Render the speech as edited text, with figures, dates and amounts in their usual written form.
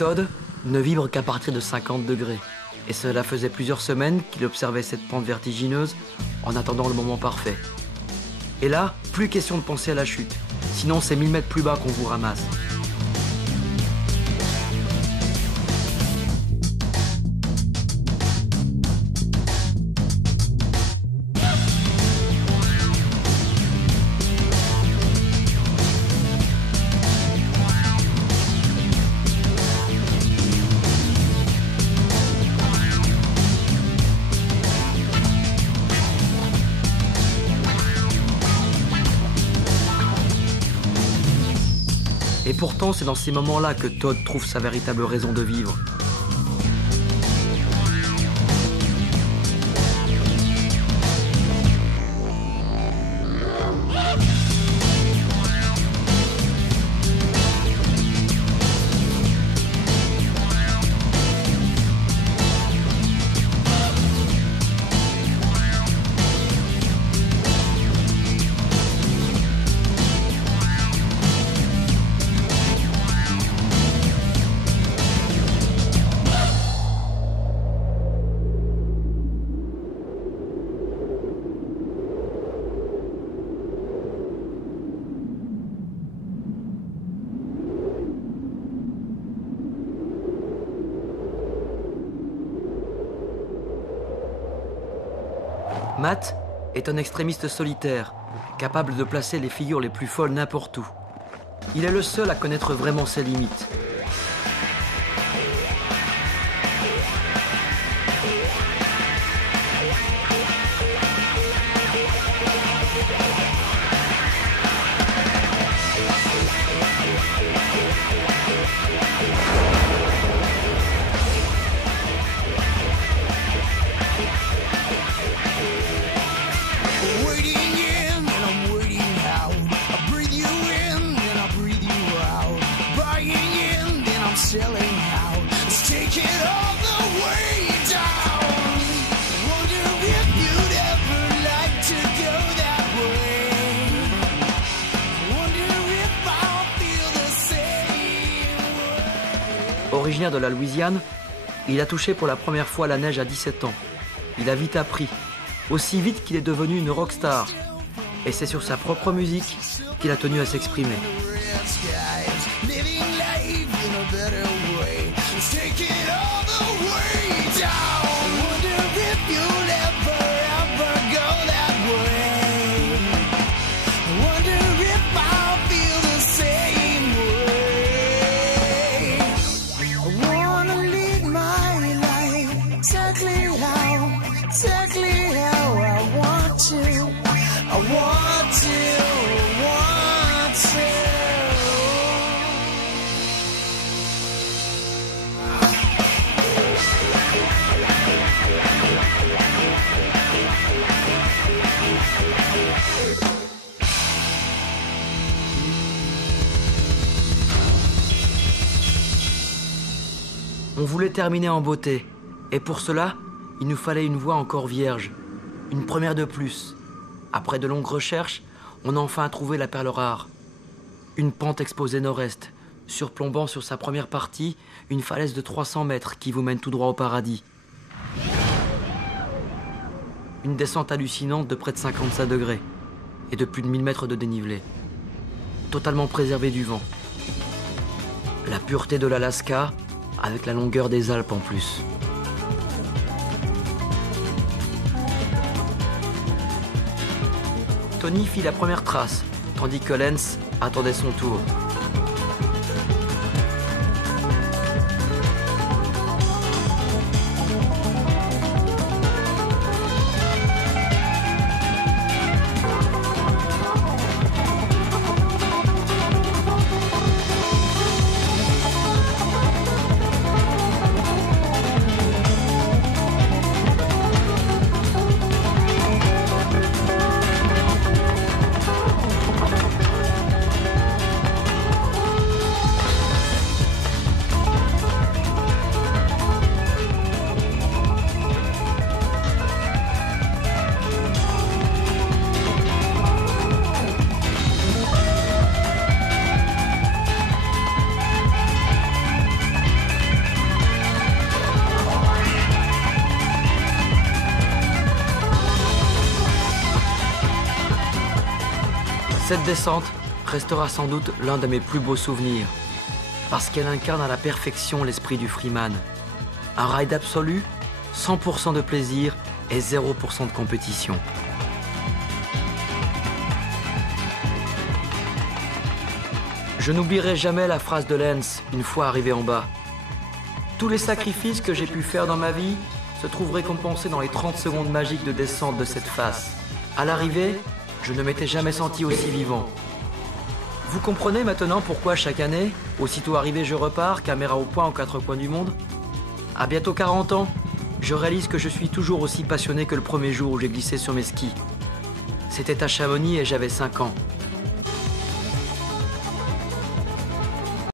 Todd ne vibre qu'à partir de 50 degrés. Et cela faisait plusieurs semaines qu'il observait cette pente vertigineuse en attendant le moment parfait. Et là, plus question de penser à la chute. Sinon, c'est 1000 mètres plus bas qu'on vous ramasse. Et pourtant, c'est dans ces moments-là que Todd trouve sa véritable raison de vivre. Matt est un extrémiste solitaire, capable de placer les figures les plus folles n'importe où. Il est le seul à connaître vraiment ses limites. Originaire de la Louisiane, il a touché pour la première fois la neige à 17 ans. Il a vite appris, aussi vite qu'il est devenu une rockstar. Et c'est sur sa propre musique qu'il a tenu à s'exprimer. On voulait terminer en beauté, et pour cela, il nous fallait une voix encore vierge, une première de plus. Après de longues recherches, on a enfin trouvé la perle rare. Une pente exposée nord-est, surplombant sur sa première partie une falaise de 300 mètres qui vous mène tout droit au paradis. Une descente hallucinante de près de 55 degrés et de plus de 1000 mètres de dénivelé. Totalement préservée du vent. La pureté de l'Alaska avec la longueur des Alpes en plus. Tony fit la première trace, tandis que Lance attendait son tour. Cette descente restera sans doute l'un de mes plus beaux souvenirs, parce qu'elle incarne à la perfection l'esprit du freeman. Un ride absolu, 100% de plaisir et 0% de compétition. Je n'oublierai jamais la phrase de Lance une fois arrivé en bas. Tous les sacrifices que j'ai pu faire dans ma vie se trouvent récompensés dans les 30 secondes magiques de descente de cette face. À l'arrivée, je ne m'étais jamais senti aussi vivant. Vous comprenez maintenant pourquoi chaque année, aussitôt arrivé je repars, caméra au point aux quatre coins du monde? À bientôt 40 ans, je réalise que je suis toujours aussi passionné que le premier jour où j'ai glissé sur mes skis. C'était à Chamonix et j'avais 5 ans.